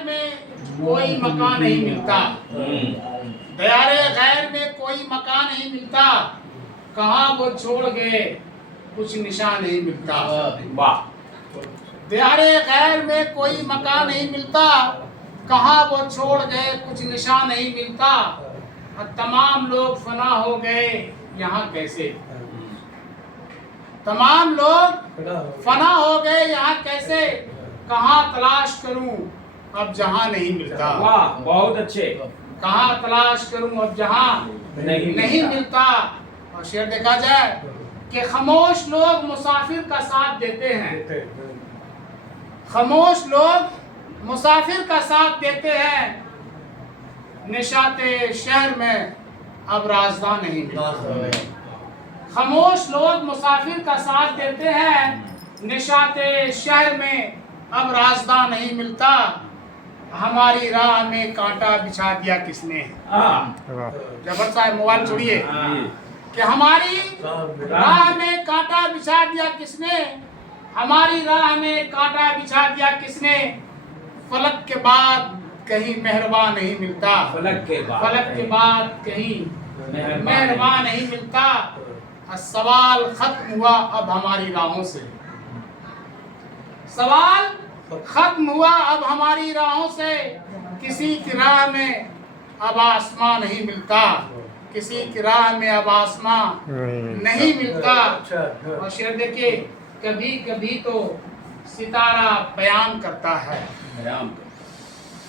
में कोई मकान नहीं मिलता, दयारे गैर में कोई मकान नहीं मिलता, कहाँ वो छोड़ गए कुछ निशान नहीं मिलता। वाह। दयारे गैर में कोई मकान नहीं मिलता, कहाँ वो छोड़ गए कुछ निशान नहीं मिलता। और तमाम लोग फना हो गए यहाँ कैसे, तमाम लोग फना हो गए यहाँ कैसे, कहाँ तलाश करूं अब जहां नहीं मिलता। वाह, बहुत अच्छे। कहाँ तलाश करूं अब जहां नहीं मिलता। और शेर देखा जाए कि खामोश लोग मुसाफिर का साथ देते हैं, खामोश लोग मुसाफिर का साथ देते हैं, निशाते शहर में अब राजदां नहीं मिलता। खामोश लोग मुसाफिर का साथ देते हैं, निशाते शहर में अब रास्ता नहीं मिलता। हमारी राह में कांटा बिछा दिया किसने। जबर साहब मोबाइल छोड़िए। कि हमारी राह में कांटा बिछा दिया किसने, हमारी राह में कांटा बिछा दिया किसने। फलक के बाद कहीं मेहरबान नहीं मिलता, फलक के बाद कहीं मेहरबान नहीं मिलता। सवाल खत्म हुआ अब हमारी राहों से, सवाल खत्म हुआ अब हमारी राहों से। किसी की राह में अब आसमां नहीं मिलता, किसी की राह में अब आसमां नहीं मिलता। और शेर देखिए, कभी कभी तो सितारा बयान करता है,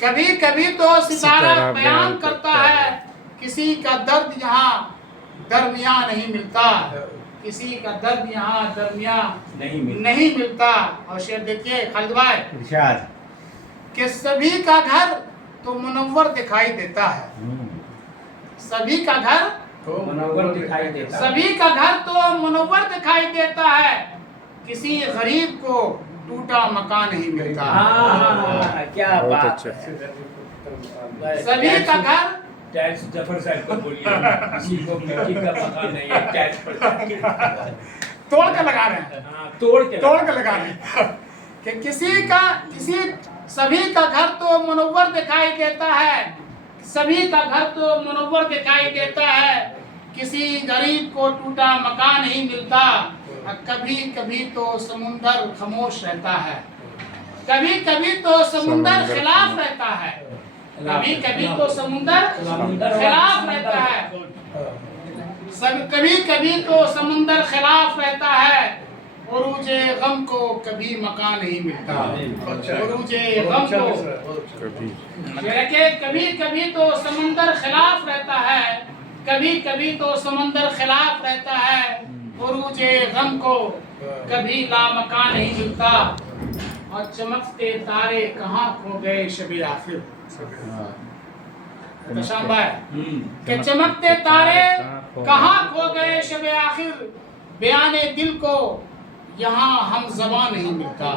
कभी कभी तो सितारा बयान करता है। किसी का दर्द यहाँ दरमिया नहीं मिलता, किसी का दर्द यहाँ दरमिया नहीं मिलता। और शेर देखिए खालिद भाई, कि सभी का घर तो मुनव्वर दिखाई देता है, सभी का घर तो मुनव्वर दिखाई देता है, सभी का घर तो मुनव्वर दिखाई देता है। किसी गरीब को टूटा मकान नहीं मिलता। क्या बात। सभी का घर टैक्स जफर साहब को बोलिए, किसी को मिट्टी का मकान नहीं है, टैक्स पर तोड़ के लगा रहे हैं, तोड़ के लगा रहे हैं। कि किसी सभी का घर तो मुनव्वर दिखाई देता है, सभी का घर तो मुनव्वर दिखाई देता है। किसी गरीब को टूटा मकान नहीं मिलता। कभी कभी तो समुंदर खामोश रहता है, कभी कभी तो समुंदर खिलाफ रहता है, कभी कभी तो समुंदर खिलाफ रहता है। कभी कभी तो समुंदर खिलाफ रहता है। उरूजे गम को कभी मकान नहीं मिलता, उरूजे गम को कभी कभी तो समुंदर खिलाफ रहता है, कभी कभी तो समुंदर खिलाफ रहता है। उरूजे गम को कभी लामकान नहीं मिलता। और चमकते तारे कहाँ खो गए शबे आखिर। कि चमकते तारे कहाँ खो गए शबे आखिर। बयाने दिल को यहाँ हम ज़बान नहीं मिलता,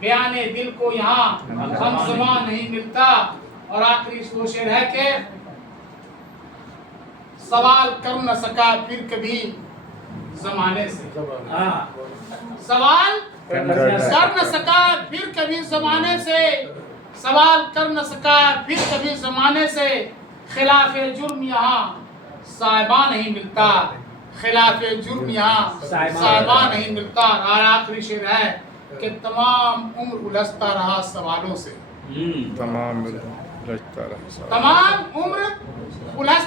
बयाने दिल को यहाँ हम ज़बान नहीं मिलता। और आखिरी वो शेर है कि सवाल कर न सका फिर कभी जमाने से, सवाल कर न सका फिर कभी जमाने से, सवाल कर न सका फिर कभी जमाने से। खिलाफे जुर्म यहाँ साहिबा नहीं मिलता, खिलाफे जुर्म यहाँ साहिबा नहीं मिलता। और आखिरी शेर है कि तमाम उम्र उलझता रहा सवालों से, तमाम उम्र उलझ